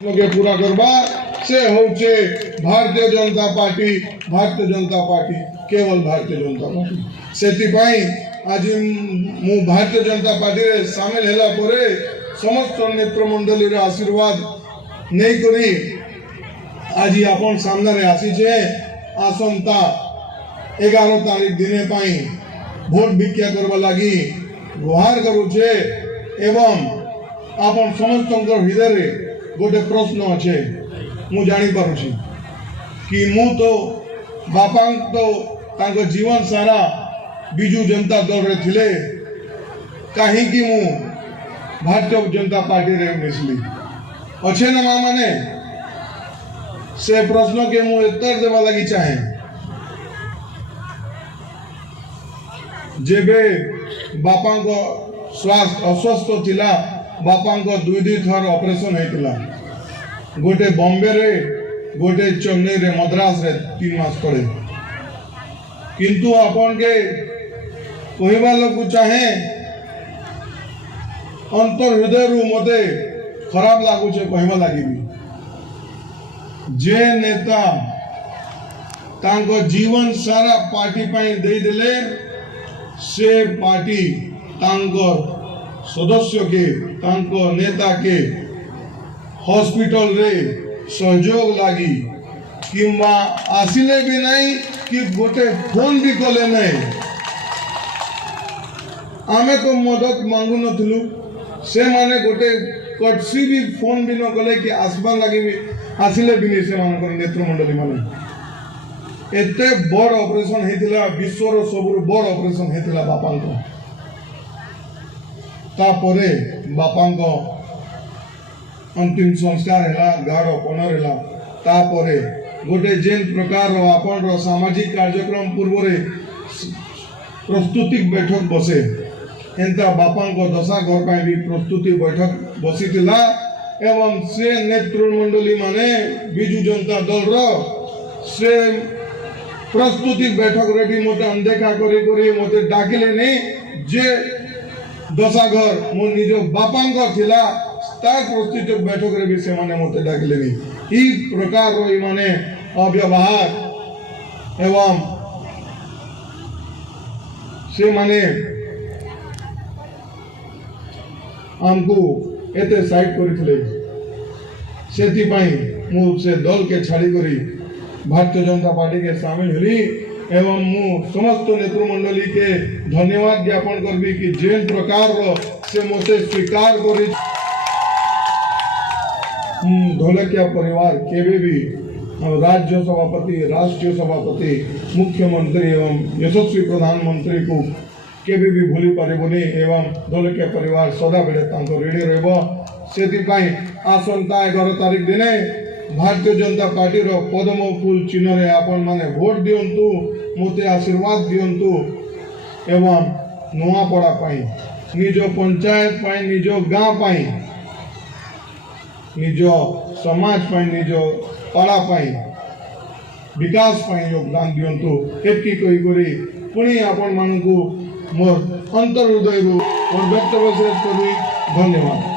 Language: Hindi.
पूरा करवा से होचे भारतीय जनता पार्टी केवल भारतीय जनता पार्टी सेतिपाई आज मु भारतीय जनता पार्टी रे शामिल हैला परे समस्त नेत्र मंडली रे आशीर्वाद नै करी आज आपण सामने रे आसी छे आसंता 11 तारीख दिने पाई भोट भिक्षा करबा लागि गुहार करू छे एवं आपण समस्त हृदय रे गोटे प्रश्न अच्छे मु जानी पारुछि कि मु तो बापा तो जीवन सारा बिजू जनता दल रे थिले कहीं कि मु भारतीय जनता पार्टी रे मिसली अच्छे ना माँ माने से प्रश्न के मु उत्तर देवा लगी चाहे जेबे बापा को स्वास्थ्य अस्वस्थ थिला बापा को दुई थर ऑपरेशन होता गोटे बॉम्बे रे गोटे चेन्नई रे मद्रास रे 3 मास तले किंतु आपन के कहवा लोग चाहे अंतर हृदय रु मते खराब लागू छे कहवा लागी जे नेता तांको जीवन सारा पार्टी पाई दे देले से पार्टी तांको सदस्य के तांको नेता के हॉस्पिटल रे सहयोग लागी किंवा आसिले भी नहीं कि गोटे फोन भी कले नहीं आमे तो मदद मांगु नथलु से माने गोटे कटसी भी फोन भी न कले कि आसबा लागी भी आसिले भी नहीं से मान नेत्र मंडली माने एते बड़ ऑपरेशन हेतिला विश्वर सबुर बड़ ऑपरेशन हेतिला बापांको तापरे बापांको अंतिम संस्कार है गाढ़ पनर है तापरे गोटे जेन प्रकार आपण सामाजिक कार्यक्रम पूर्व प्रस्तुति बैठक बसे एंता बापांको दशा घर पर भी प्रस्तुति बैठक बसी एवं से नेत्र मंडली माने बिजू जनता दल से प्रस्तुति बैठक रे भी मते अनदेखा करे मते डाकिले नहीं जे दशा घर मो निज बापांको थिला तार प्रस्तुति बैठक रे भी से माने मते डाकिले नहीं ई प्रकार रो माने अव्यवहार एवं से माने हमको एते साइड करिथिले सेति पई मु से दल के छाड़ी करी भारतीय जनता पार्टी के शामिल हली एवं मु समस्त नेत्र मंडली के धन्यवाद ज्ञापन करबी कि जेन प्रकार से मते स्वीकार करी ढोलकिया परिवार केबे भी राज्य सभापति राष्ट्रीय सभापति मुख्यमंत्री एवं यशस्वी प्रधानमंत्री को केबे भी भूली पारिबनी एवं ढोलकिया परिवार सदा बेले तांको रेडी रहबो सेति पई आसंता 11 तारीख दिने भारतीय जनता पार्टी रो पदम फूल चिन्ह रे आपण माने वोट दियंतु मोते आशीर्वाद दियंतु एवं नुआपड़ा पाई निज पंचायत पाई निज गाँव पाई निज समाज पाई निज पाड़ा पाई विकास पाई योगदान दियंतु एतकी कही करी पुणी आपण मानकु मोर अंतर हृदय मोर व्यक्तिगत करी धन्यवाद।